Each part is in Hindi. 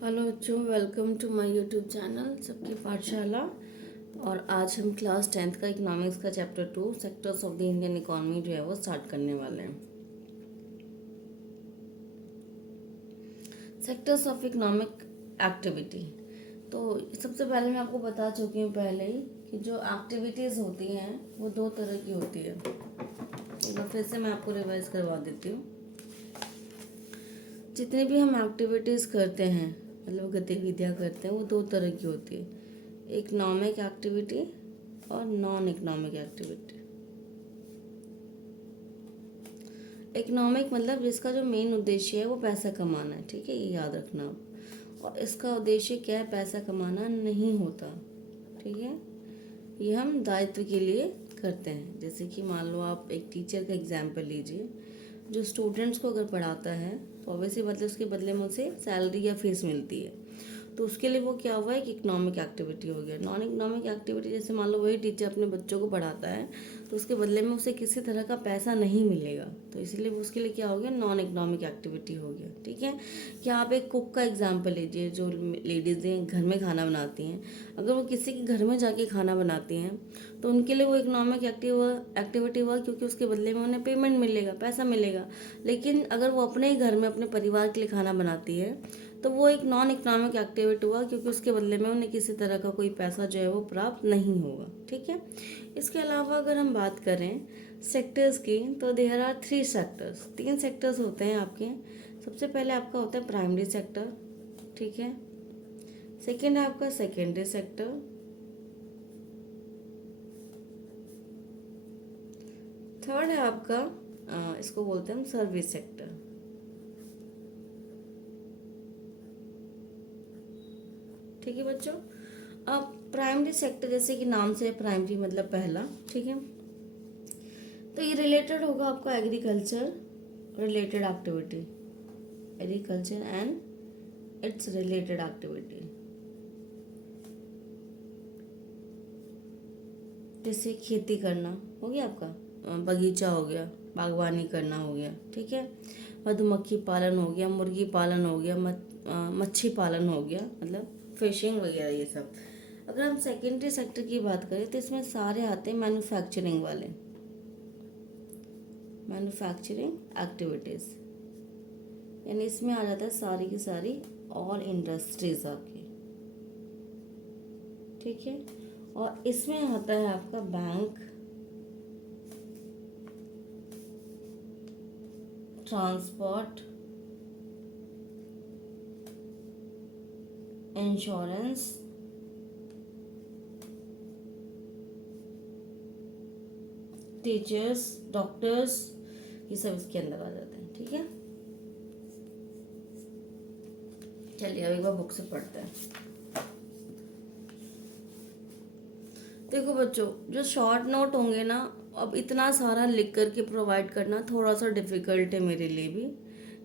हेलो बच्चों, welcome to my YouTube channel सबकी पाठशाला। और आज हम क्लास 10th का इकोनॉमिक्स का chapter 2 sectors of the Indian economy जो है वो स्टार्ट करने वाले हैं। Sectors of economic activity. तो सबसे पहले मैं आपको बता चुकी हूँ पहले ही कि जो एक्टिविटीज़ होती हैं वो दो तरह की होती है। एक बार फिर से मैं आपको रिवाइज करवा देती हूँ। जितने भी हम एक्टिविटीज़ करते हैं, मतलब गतिविधियाँ करते हैं, वो दो तरह की होती है, इकोनॉमिक एक्टिविटी और नॉन इकोनॉमिक एक्टिविटी। इकोनॉमिक मतलब जिसका जो मेन उद्देश्य है वो पैसा कमाना है, ठीक है, ये याद रखना आप। और इसका उद्देश्य क्या है? पैसा कमाना नहीं होता, ठीक है। ये हम दायित्व के लिए करते हैं। जैसे कि मान लो आप एक टीचर का एग्जाम्पल लीजिए, जो स्टूडेंट्स को अगर पढ़ाता है तो ऑब्वियसली मतलब उसके बदले में उसे सैलरी या फीस मिलती है, तो उसके लिए वो क्या हुआ है कि इकोनॉमिक एक्टिविटी हो गया। नॉन इकोनॉमिक एक्टिविटी जैसे मान लो वही टीचर अपने बच्चों को पढ़ाता है तो उसके बदले में उसे किसी तरह का पैसा नहीं मिलेगा, तो इसीलिए वो उसके लिए क्या हो गया? नॉन इकोनॉमिक एक्टिविटी हो गया, ठीक है। क्या आप एक कुक का एग्जाम्पल लीजिए, जो लेडीज़ें घर में खाना बनाती हैं, अगर वो किसी के घर में जाके खाना बनाती हैं तो उनके लिए वो इकोनॉमिक एक्टिविटी हुआ, क्योंकि उसके बदले में उन्हें पेमेंट मिलेगा, पैसा मिलेगा। लेकिन अगर वो अपने ही घर में अपने परिवार के लिए खाना बनाती है तो वो एक नॉन इकोनॉमिक एक्टिविटी हुआ, क्योंकि उसके बदले में उन्हें किसी तरह का कोई पैसा जो है वो प्राप्त नहीं होगा, ठीक है। इसके अलावा अगर हम बात करें सेक्टर्स की, तो देयर आर 3 सेक्टर्स। 3 सेक्टर्स होते हैं आपके। सबसे पहले आपका होता है प्राइमरी सेक्टर, ठीक है। सेकेंड है आपका सेकेंडरी सेक्टर। थर्ड है आपका इसको बोलते हैं हम सर्विस सेक्टर, ठीक है बच्चों। अब प्राइमरी सेक्टर, जैसे कि नाम से प्राइमरी मतलब पहला, ठीक है, तो ये रिलेटेड होगा आपका agriculture related activity, agriculture and it's related activity. जैसे खेती करना हो गया आपका, बगीचा हो गया, बागवानी करना हो गया, ठीक है। मधुमक्खी पालन हो गया, मुर्गी पालन हो गया, मच्छी पालन हो गया, मतलब फिशिंग वगैरह ये सब। अगर हम सेकेंडरी सेक्टर की बात करें तो इसमें सारे आते हैं मैन्युफैक्चरिंग वाले, मैन्युफैक्चरिंग एक्टिविटीज़, यानी इसमें आ जाता है सारी की सारी ऑल इंडस्ट्रीज आपकी, ठीक है। और इसमें आता है आपका bank, transport, insurance, teachers, doctors, ये सब इसके अंदर आ जाते हैं, ठीक है। चलिए अब एक बार बुक से पढ़ते हैं। देखो बच्चों, जो शॉर्ट नोट होंगे ना, अब इतना सारा लिख करके प्रोवाइड करना थोड़ा सा डिफ़िकल्ट है मेरे लिए भी,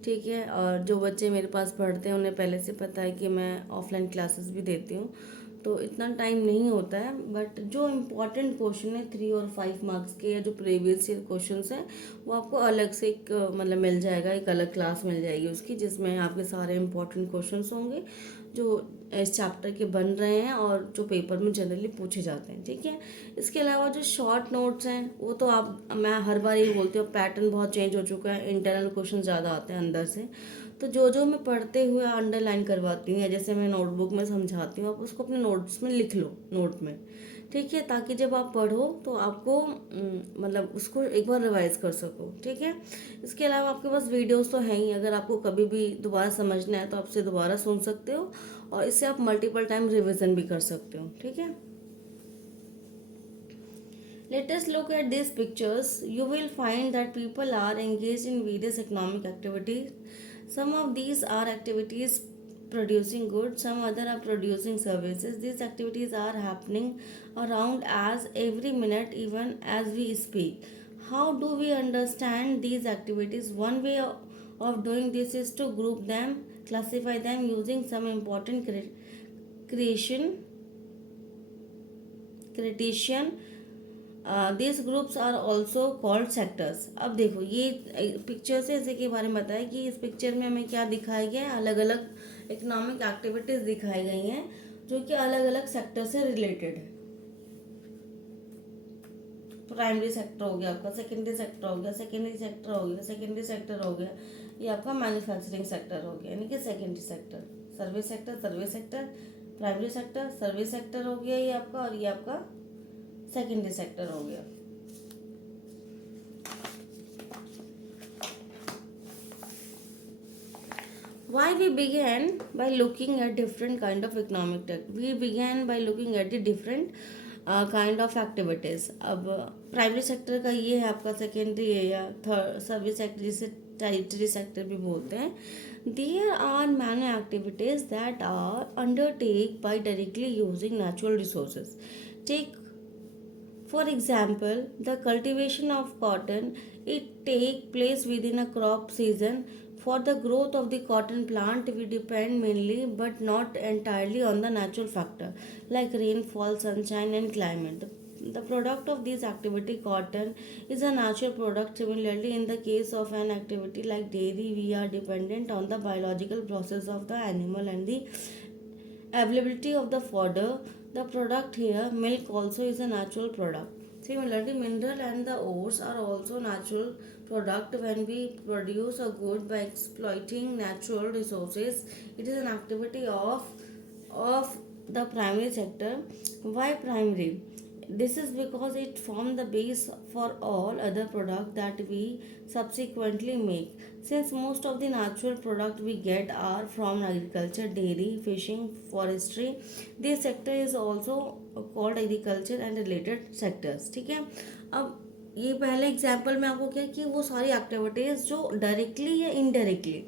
ठीक है। और जो बच्चे मेरे पास पढ़ते हैं उन्हें पहले से पता है कि मैं ऑफलाइन क्लासेस भी देती हूँ, तो इतना टाइम नहीं होता है। बट जो इम्पोर्टेंट क्वेश्चन है 3 और 5 मार्क्स के, या जो प्रीवियस ईयर क्वेश्चन हैं, वो आपको अलग से एक मतलब मिल जाएगा, एक अलग क्लास मिल जाएगी उसकी, जिसमें आपके सारे इम्पोर्टेंट क्वेश्चन होंगे जो इस चैप्टर के बन रहे हैं और जो पेपर में जनरली पूछे जाते हैं, ठीक है। इसके अलावा जो शॉर्ट नोट्स हैं वो तो आप, मैं हर बार ये बोलती हूँ, पैटर्न बहुत चेंज हो चुका है, इंटरनल क्वेश्चन ज़्यादा आते हैं अंदर से, तो जो मैं पढ़ते हुए अंडरलाइन करवाती हूँ, या जैसे मैं नोटबुक में समझाती हूँ, आप उसको अपने नोट्स में लिख लो, नोट में, ठीक है, ताकि जब आप पढ़ो तो आपको मतलब उसको एक बार रिवाइज कर सको, ठीक है। इसके अलावा आपके पास वीडियोस तो हैं ही, अगर आपको कभी भी दोबारा समझना है तो आपसे दोबारा सुन सकते हो, और इससे आप मल्टीपल टाइम रिवीजन भी कर सकते हो, ठीक है। Let us look at these pictures. You will find that people are engaged in various economic activities. Some of these are activities producing goods, some other are producing services. These activities are happening around as every minute, even as we speak. How do we understand these activities? One way of doing this is to group them, classify them using some important creation criterion. This groups are also called sectors. अब देखो ये पिक्चर से इसी के बारे में बताया कि इस पिक्चर में हमें क्या दिखाया गया है, अलग अलग इकोनॉमिक एक्टिविटीज़ दिखाई गई हैं जो कि अलग अलग सेक्टर से रिलेटेड है। प्राइमरी सेक्टर हो गया आपका, सेकेंडरी सेक्टर हो गया, सेकेंडरी सेक्टर हो गया, सेकेंडरी सेक्टर हो गया, ये आपका मैन्युफैक्चरिंग सेक्टर हो गया, यानी कि secondary sector, service sector, service sector, primary sector, service sector हो गया ये आपका, और ये आपका सेकेंडरी सेक्टर हो गया। Why we began by looking at different kind of economic tech. We began by looking at the different kind of activities. अब प्राइमरी सेक्टर का ये है आपका, सेकेंडरी है या थर्ड सर्विस सेक्टर जिसे टैरिटरी सेक्टर भी बोलते हैं। There are many activities that are undertaken by directly using natural resources. Take for example, the cultivation of cotton, it take place within a crop season. For the growth of the cotton plant, we depend mainly but not entirely on the natural factor like rainfall, sunshine and climate. The product of this activity, cotton, is a natural product. Similarly, in the case of an activity like dairy, we are dependent on the biological process of the animal and the availability of the fodder. The product here, milk, also is a natural product. Similarly, mineral and the ores are also natural product. When we produce a good by exploiting natural resources, it is an activity of the primary sector. Why primary? This is because it forms the base for all other products that we subsequently make. Since most of the natural products we get are from agriculture, dairy, fishing, forestry, this sector is also called agriculture and related sectors. ठीक है, अब ये पहले एग्जाम्पल में आपको क्या कि वो सारी एक्टिविटीज़ जो डायरेक्टली या इनडायरेक्टली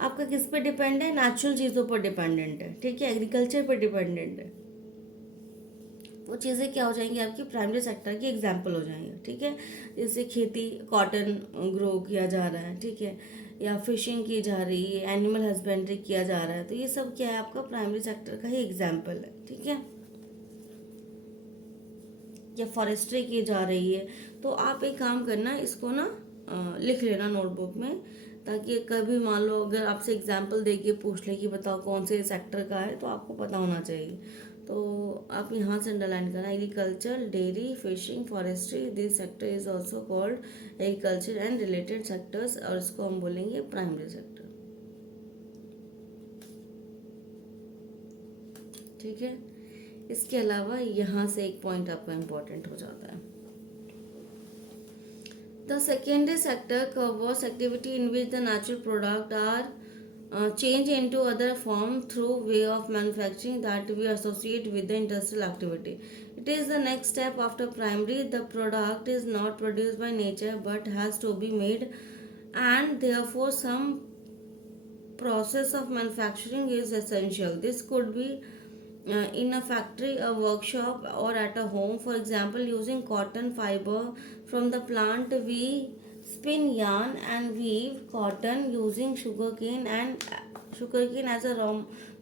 आपका किस पे डिपेंड है, नेचुरल चीज़ों पर डिपेंडेंट है, ठीक है, एग्रीकल्चर पर डिपेंडेंट है, वो चीज़ें क्या हो जाएंगी आपकी प्राइमरी सेक्टर की एग्जाम्पल हो जाएंगे। ठीक है, जैसे खेती, कॉटन ग्रो किया जा रहा है, ठीक है, या फिशिंग की जा रही है, एनिमल हस्बेंड्री किया जा रहा है, तो ये सब क्या है आपका प्राइमरी सेक्टर का ही एग्जाम्पल है। ठीक है, या फॉरेस्ट्री की जा रही है, तो आप एक काम करना, इसको ना लिख लेना नोटबुक में, ताकि कभी मान लो अगर आपसे एग्जाम्पल दे के पूछ ले कि बताओ कौन से सेक्टर का है, तो आपको पता होना चाहिए। तो आप यहाँ से अंडरलाइन करना, agriculture, dairy, fishing, forestry, this sector is also called agriculture and related sectors, और इसको हम बोलेंगे प्राइमरी सेक्टर। ठीक है, इसके अलावा यहाँ से एक पॉइंट आपका इम्पोर्टेंट हो जाता है। The secondary sector covers activity in which the natural product are changed into other form through way of manufacturing that we associate with the industrial activity. It is the next step after primary. The product is not produced by nature but has to be made, and therefore some process of manufacturing is essential. This could be in a factory, a workshop, or at a home. For example, using cotton fiber from the plant, we spin yarn and weave cotton. Using sugarcane as a raw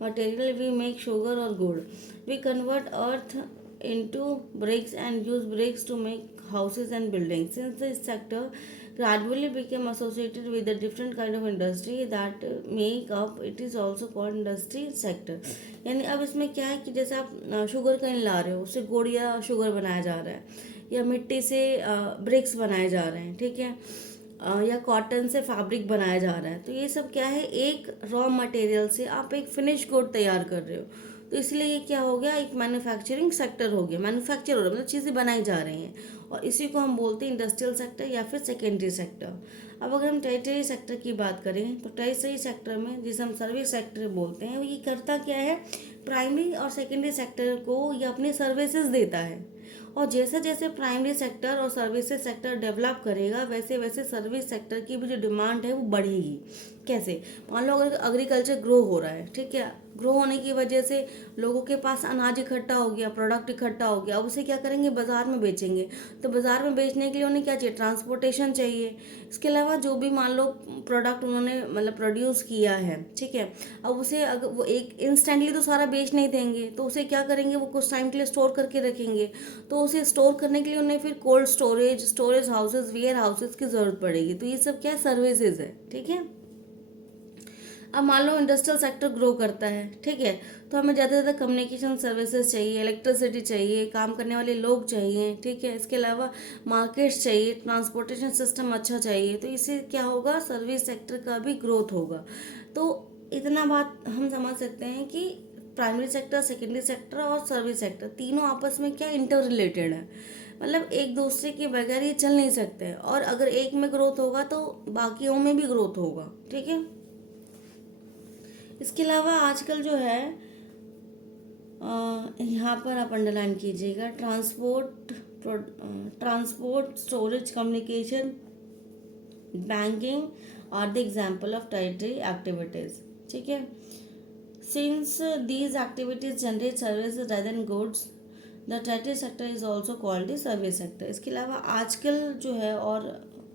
material, we make sugar or gold. We convert earth into bricks and use bricks to make houses and buildings. Since this sector gradually became associated with the different kind of industry that make up, it is also called industry sector. यानी अब इसमें क्या है कि जैसे आप शुगर केन ला रहे हो, उससे गुड़ या शुगर बनाया जा रहा है, या मिट्टी से ब्रिक्स बनाए जा रहे हैं, ठीक है, या कॉटन से फैब्रिक बनाया जा रहा है, तो ये सब क्या है, एक रॉ मटेरियल से आप एक फिनिश गुड तैयार कर रहे हो, तो इसलिए ये क्या हो गया, एक मैन्युफैक्चरिंग सेक्टर हो गया, मैन्युफैक्चर हो रहा है, मतलब चीज़ें बनाई जा रही हैं, और इसी को हम बोलते हैं इंडस्ट्रियल सेक्टर या फिर सेकेंडरी सेक्टर। अब अगर हम टेरिटरी सेक्टर की बात करें, तो टेरिटरी सेक्टर में जिसे हम सर्विस सेक्टर बोलते हैं, वो ये करता क्या है, प्राइमरी और सेकेंडरी सेक्टर को ये अपनी सर्विसेज देता है, और जैसे जैसे प्राइमरी सेक्टर और सर्विसेज सेक्टर डेवलप करेगा, वैसे वैसे सर्विस सेक्टर की भी जो डिमांड है वो बढ़ेगी। कैसे, मान लो अगर एग्रीकल्चर ग्रो हो रहा है, ठीक है, ग्रो होने की वजह से लोगों के पास अनाज इकट्ठा हो गया, प्रोडक्ट इकट्ठा हो गया, अब उसे क्या करेंगे, बाज़ार में बेचेंगे, तो बाज़ार में बेचने के लिए उन्हें क्या चाहिए, ट्रांसपोर्टेशन चाहिए। इसके अलावा जो भी मान लो प्रोडक्ट उन्होंने मतलब प्रोड्यूस किया है, ठीक है, अब उसे अगर वो एक इंस्टेंटली तो सारा बेच नहीं देंगे, तो उसे क्या करेंगे, वो कुछ टाइम के लिए स्टोर करके रखेंगे, तो उसे स्टोर करने के लिए उन्हें फिर cold storage houses, warehouses की ज़रूरत पड़ेगी, तो ये सब क्या है, सर्विसेज है। ठीक है, अब मान लो इंडस्ट्रियल सेक्टर ग्रो करता है, ठीक है, तो हमें ज़्यादा से ज़्यादा कम्युनिकेशन सर्विसेज चाहिए, इलेक्ट्रिसिटी चाहिए, काम करने वाले लोग चाहिए, ठीक है, इसके अलावा मार्केट्स चाहिए, ट्रांसपोर्टेशन सिस्टम अच्छा चाहिए, तो इससे क्या होगा, सर्विस सेक्टर का भी ग्रोथ होगा। तो इतना बात हम समझ सकते हैं कि प्राइमरी सेक्टर, सेकेंडरी सेक्टर और सर्विस सेक्टर तीनों आपस में क्या इंटर रिलेटेड है, मतलब एक दूसरे के बगैर ये चल नहीं सकते, और अगर एक में ग्रोथ होगा तो बाकियों में भी ग्रोथ होगा, ठीक है। इसके अलावा आजकल जो है यहाँ पर आप अंडरलाइन कीजिएगा, transport, storage, communication, banking are the example of territory activities, ठीक है। Since these activities generate service rather than goods, the territory sector is also called the service sector. इसके अलावा आजकल जो है और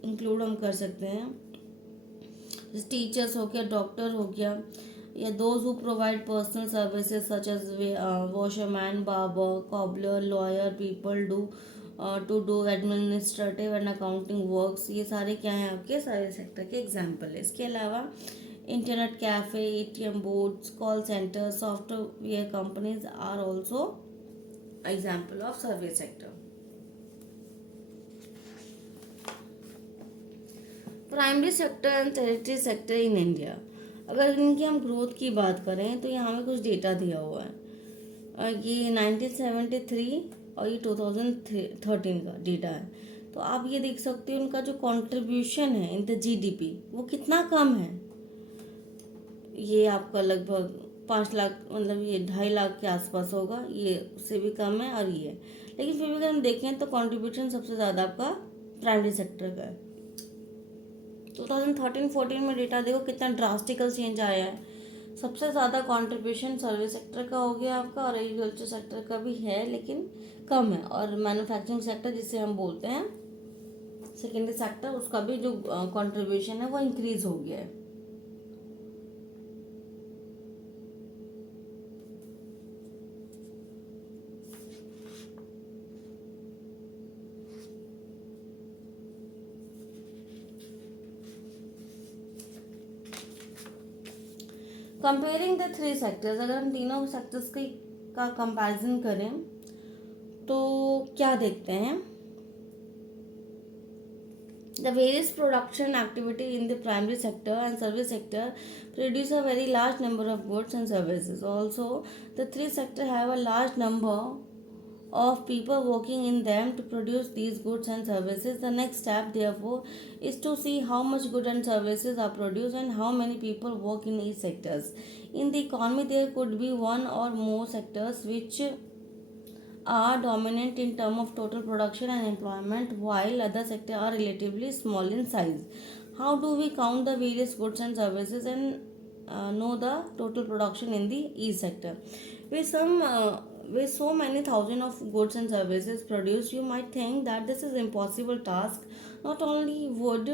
इंक्लूड हम कर सकते हैं, जैसे टीचर्स हो गया, डॉक्टर हो गया, या those who provide personal services such as washerman, barber, cobbler, lawyer, people do to do administrative and accounting works, ये सारे क्या हैं आपके सर्विस सेक्टर के एग्जाम्पल है। इसके अलावा internet cafe, ATM boards, call centre, software companies are also example of service sector. Primary sector and territory sector in India, अगर इनकी हम ग्रोथ की बात करें तो यहाँ हमें कुछ डेटा दिया हुआ है, ये 1973 और ये 2013 का डेटा है। तो आप ये देख सकते हो उनका जो कंट्रीब्यूशन है इन द जीडीपी वो कितना कम है, ये आपका लगभग 5 लाख, मतलब ये 2.5 लाख के आसपास होगा, ये उससे भी कम है, और ये लेकिन फिर भी अगर हम देखें तो कंट्रीब्यूशन सबसे ज़्यादा आपका प्राइमरी सेक्टर का है। 2013-14 में डेटा देखो कितना ड्रास्टिकल चेंज आया है, सबसे ज़्यादा कंट्रीब्यूशन सर्विस सेक्टर का हो गया आपका, और एग्रीकल्चर सेक्टर का भी है लेकिन कम है, और मैन्युफैक्चरिंग सेक्टर जिसे हम बोलते हैं सेकेंडरी सेक्टर, उसका भी जो कंट्रीब्यूशन है वो इंक्रीज हो गया है। कंपेयरिंग द 3 सेक्टर्स, अगर हम तीनों सेक्टर्स का कंपैरिजन करें तो क्या देखते हैं, the various production activity in the primary sector and service sector produce a very large number of goods and services. Also, the 3 sector have a large number of people working in them to produce these goods and services. The next step, therefore, is to see how much goods and services are produced and how many people work in each sectors. In the economy, there could be one or more sectors which are dominant in terms of total production and employment, while other sectors are relatively small in size. How do we count the various goods and services and know the total production in the each sector? With so many thousands of goods and services produced, you might think that this is impossible task. Not only would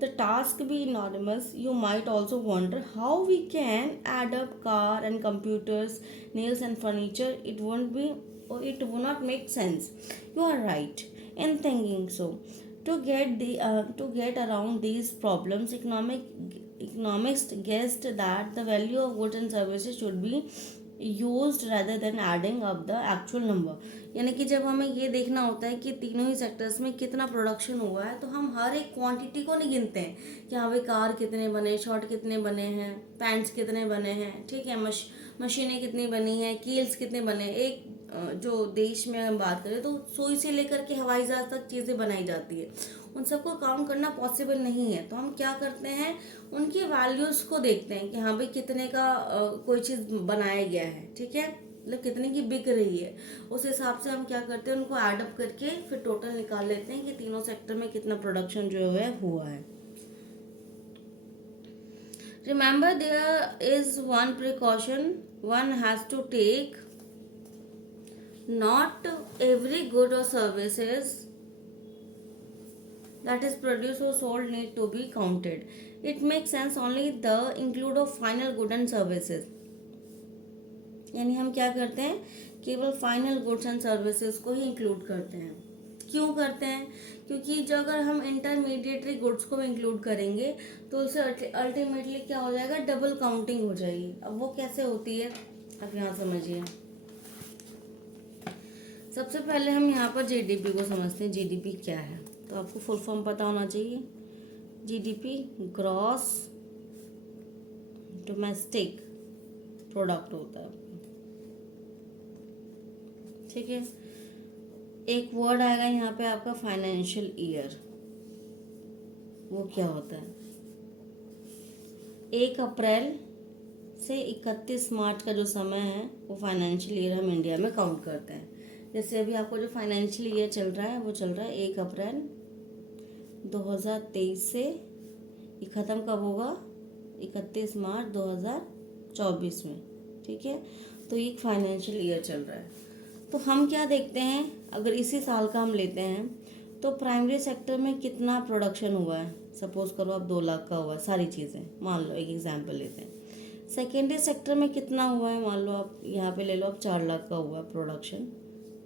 the task be enormous, you might also wonder how we can add up car and computers, nails and furniture. It would not make sense. You are right in thinking so. To get around these problems, economists guessed that the value of goods and services should be used rather than adding up the actual number. यानी कि जब हमें ये देखना होता है कि तीनों ही सेक्टर्स में कितना प्रोडक्शन हुआ है, तो हम हर एक क्वांटिटी को नहीं गिनते हैं कि हाँ भाई कार कितने बने, शर्ट कितने बने हैं, पैंट्स कितने बने हैं, ठीक है, मशीनें कितनी बनी हैं, कील्स कितने बने। एक जो देश में हम बात करें तो सुई से लेकर के हवाई जहाज तक चीज़ें बनाई जाती है, उन सबको काउंट करना पॉसिबल नहीं है। तो हम क्या करते हैं, उनकी वैल्यूज़ को देखते हैं कि हाँ भाई कितने का कोई चीज़ बनाया गया है, ठीक है, मतलब कितने की बिक रही है, उस हिसाब से हम क्या करते हैं, उनको एडअप करके फिर टोटल निकाल लेते हैं कि तीनों सेक्टर में कितना प्रोडक्शन जो है हुआ है। Remember, there is one precaution one has to take. Not every good or services that is produced or sold need to be counted. It makes sense only the include of final good and services. यानी हम क्या करते हैं, केवल फाइनल गुड्स एंड सर्विसेज को ही इंक्लूड करते हैं। क्यों करते हैं? क्योंकि जो अगर हम इंटरमीडिएटरी गुड्स को इंक्लूड करेंगे तो उससे अल्टीमेटली क्या हो जाएगा, डबल काउंटिंग हो जाएगी। अब वो कैसे होती है, अब यहाँ समझिए। सबसे पहले हम यहाँ पर जीडीपी को समझते हैं। जीडीपी क्या है, तो आपको फुल फॉर्म पता होना चाहिए। जीडीपी ग्रॉस डोमेस्टिक प्रोडक्ट होता है, ठीक है। एक वर्ड आएगा यहाँ पे आपका फाइनेंशियल ईयर, वो क्या होता है? 1 अप्रैल से 31 मार्च का जो समय है वो फाइनेंशियल ईयर हम इंडिया में काउंट करते हैं। जैसे अभी आपको जो फाइनेंशियल ईयर चल रहा है वो चल रहा है 1 अप्रैल 2023 से, ये ख़त्म कब होगा? 31 मार्च 2024 में, ठीक है। तो ये फाइनेंशियल ईयर चल रहा है। तो हम क्या देखते हैं, अगर इसी साल का हम लेते हैं तो प्राइमरी सेक्टर में कितना प्रोडक्शन हुआ है। सपोज करो आप 2 लाख का हुआ है सारी चीज़ें, मान लो एक एग्जांपल लेते हैं। सेकेंडरी सेक्टर में कितना हुआ है, मान लो आप यहाँ पे ले लो आप 4 लाख का हुआ है प्रोडक्शन।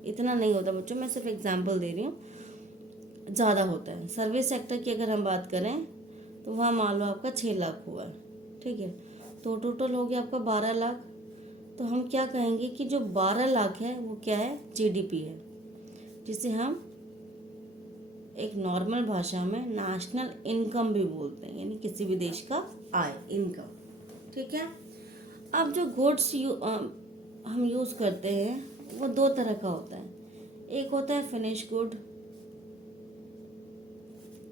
इतना नहीं होता बच्चों, मैं सिर्फ एग्जांपल दे रही हूँ, ज़्यादा होता है। सर्विस सेक्टर की अगर हम बात करें तो वहाँ मान लो आपका 6 लाख हुआ है, ठीक है। तो टोटल हो गया आपका 12 लाख। तो हम क्या कहेंगे कि जो 12 लाख है वो क्या है? जीडीपी है, जिसे हम एक नॉर्मल भाषा में नेशनल इनकम भी बोलते हैं, यानी किसी भी देश का आय, इनकम, ठीक है। अब जो गुड्स हम यूज़ करते हैं वो 2 तरह का होता है। एक होता है फिनिश गुड,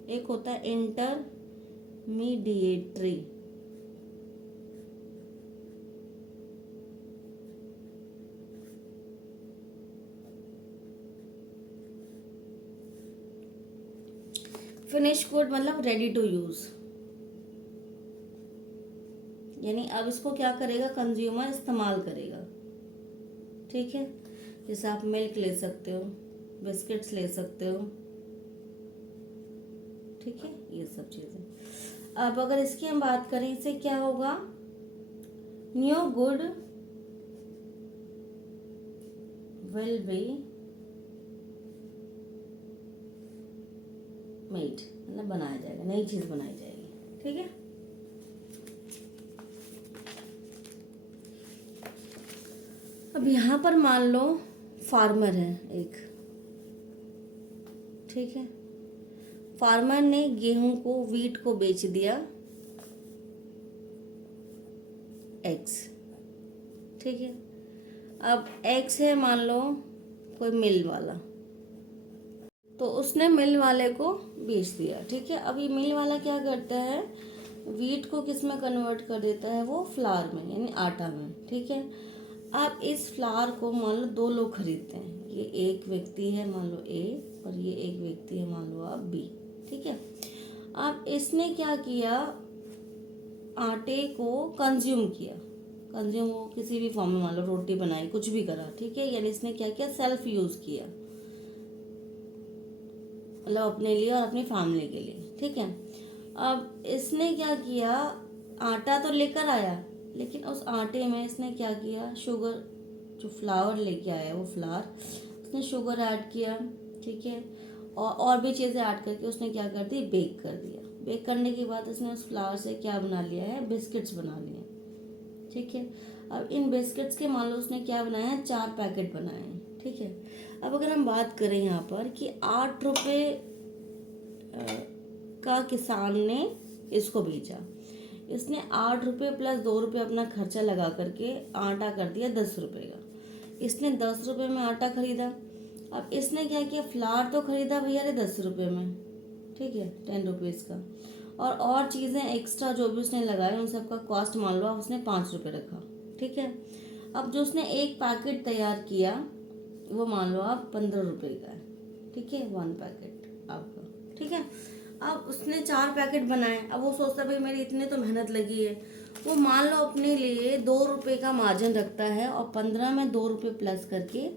एक होता है इंटरमीडिएटरी। फिनिश गुड मतलब रेडी टू यूज़, यानी अब इसको क्या करेगा, कंज्यूमर इस्तेमाल करेगा, ठीक है। जैसे आप मिल्क ले सकते हो, बिस्किट्स ले सकते हो, ठीक है, ये सब चीज़ें। अब अगर इसकी हम बात करें, इससे क्या होगा? New good will be made, मतलब बनाया जाएगा, नई चीज़ बनाई जाएगी, ठीक है। अब यहाँ पर मान लो फार्मर है एक, ठीक है। फार्मर ने गेहूं को, वीट को बेच दिया एक्स, ठीक है। अब एक्स है मान लो कोई मिल वाला, तो उसने मिल वाले को बेच दिया, ठीक है। अब ये मिल वाला क्या करता है, वीट को किस में कन्वर्ट कर देता है? वो फ्लावर में, यानी आटा में, ठीक है। अब इस फ्लावर को मान लो 2 लोग खरीदते हैं। ये एक व्यक्ति है मान लो ए, और ये एक व्यक्ति है मान लो आप बी, ठीक है। अब इसने क्या किया, आटे को कंज्यूम किया, कंज्यूम वो किसी भी फॉर्म में, मान लो रोटी बनाई, कुछ भी करा, ठीक है। यानी इसने क्या किया, सेल्फ यूज किया, मतलब अपने लिए और अपनी फैमिली के लिए, ठीक है। अब इसने क्या किया, आटा तो लेकर आया, लेकिन उस आटे में इसने क्या किया, शुगर, जो फ्लावर लेके आया वो फ्लावर, उसने शुगर ऐड किया, ठीक है। और भी चीज़ें ऐड करके उसने क्या कर दी, बेक कर दिया। बेक करने के बाद उसने उस फ्लावर से क्या बना लिया है, बिस्किट्स बना लिए, ठीक है। अब इन बिस्किट्स के मान लो उसने क्या बनाया है, 4 पैकेट बनाए हैं, ठीक है। अब अगर हम बात करें यहाँ पर कि 8 रुपये का किसान ने इसको बेचा, इसने 8 रुपये प्लस 2 रुपये अपना खर्चा लगा करके आटा कर दिया 10 रुपये का। इसने 10 रुपये में आटा खरीदा। अब इसने क्या किया, फ्लावर तो खरीदा भैया ने 10 रुपये में, ठीक है, 10 रुपीज़ का, और चीज़ें एक्स्ट्रा जो भी उसने लगाए उन सब का कॉस्ट मान लो उसने 5 रुपये रखा, ठीक है। अब जो उसने एक पैकेट तैयार किया वो मान लो आप 15 रुपये का है, ठीक है, 1 पैकेट आपका, ठीक है। अब उसने 4 पैकेट बनाए। अब वो सोचता भाई मेरी इतनी तो मेहनत लगी है, वो मान लो अपने लिए 2 रुपये का मार्जिन रखता है और 15 में 2 रुपये प्लस करके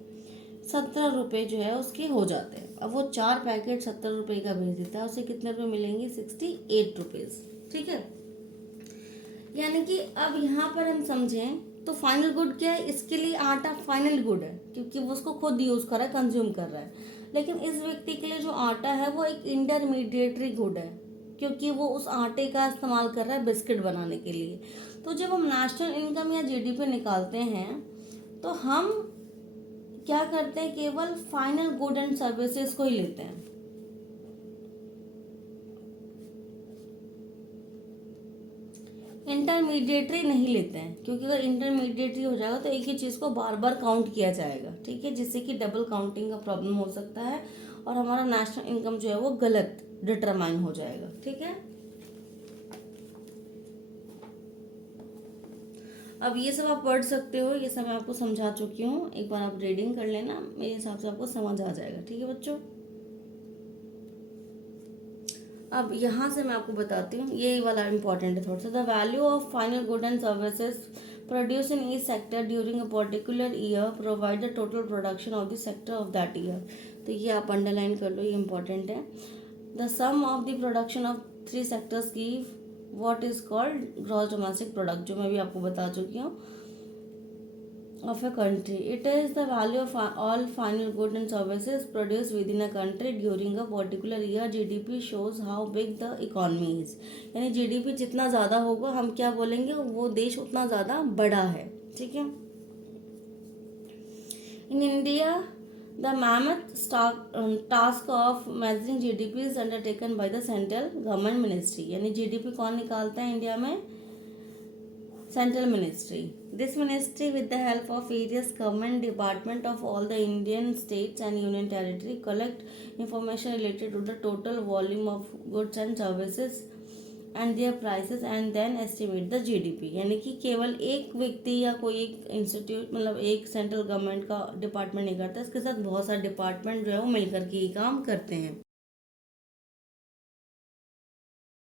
17 रुपये जो है उसके हो जाते हैं। अब वो 4 पैकेट 70 रुपये का भेज देता है, उसे कितने रुपये मिलेंगे, 68 रुपीज़, ठीक है। यानी कि अब यहाँ पर हम समझें तो फाइनल गुड क्या है, इसके लिए आटा फाइनल गुड है क्योंकि वो उसको खुद यूज़ कर रहा है, कंज्यूम कर रहा है। लेकिन इस व्यक्ति के लिए जो आटा है वो एक इंटरमीडिएटरी गुड है, क्योंकि वो उस आटे का इस्तेमाल कर रहा है बिस्किट बनाने के लिए। तो जब हम नेशनल इनकम या जीडीपी निकालते हैं तो हम क्या करते हैं, केवल फाइनल गुड एंड सर्विसेज को ही लेते हैं। इंटरमीडिएटरी नहीं लेते हैं, क्योंकि अगर इंटरमीडिएटरी हो जाएगा तो एक ही चीज़ को बार बार काउंट किया जाएगा, ठीक है, जिससे कि डबल काउंटिंग का प्रॉब्लम हो सकता है और हमारा नेशनल इनकम जो है वो गलत डिटरमाइन हो जाएगा, ठीक है। अब ये सब आप पढ़ सकते हो, ये सब मैं आपको समझा चुकी हूँ, एक बार आप रीडिंग कर लेना, मेरे हिसाब से आपको समझ आ जाएगा, ठीक है बच्चों। अब यहाँ से मैं आपको बताती हूँ, ये वाला इंपॉर्टेंट है थोड़ा सा। The value of final good and services produce in each sector during a particular year provide the total production of the sector of that year. तो ये आप अंडरलाइन कर लो, ये इंपॉर्टेंट है। The sum of the production of 3 sectors give what is called gross domestic product, जो मैं भी आपको बता चुकी हूँ, of a country. It is the value of all final goods and services produced within a country during a particular year. GDP shows how big the economy is. यानी GDP जितना ज़्यादा होगा हम क्या बोलेंगे, वो देश उतना ज़्यादा बड़ा है, ठीक है। In India, the mammoth task of measuring GDP is undertaken by the central government ministry. यानी GDP कौन निकालता है इंडिया में, Central Ministry. This ministry, with the help of various government department of all the Indian states and union territory, collect information related to the total volume of goods and services and their prices and then estimate the GDP. यानी कि केवल एक व्यक्ति या कोई एक इंस्टीट्यूट, मतलब एक सेंट्रल गवर्नमेंट का डिपार्टमेंट नहीं करता, इसके साथ बहुत सारे डिपार्टमेंट जो है वो मिलकर के ये काम करते हैं।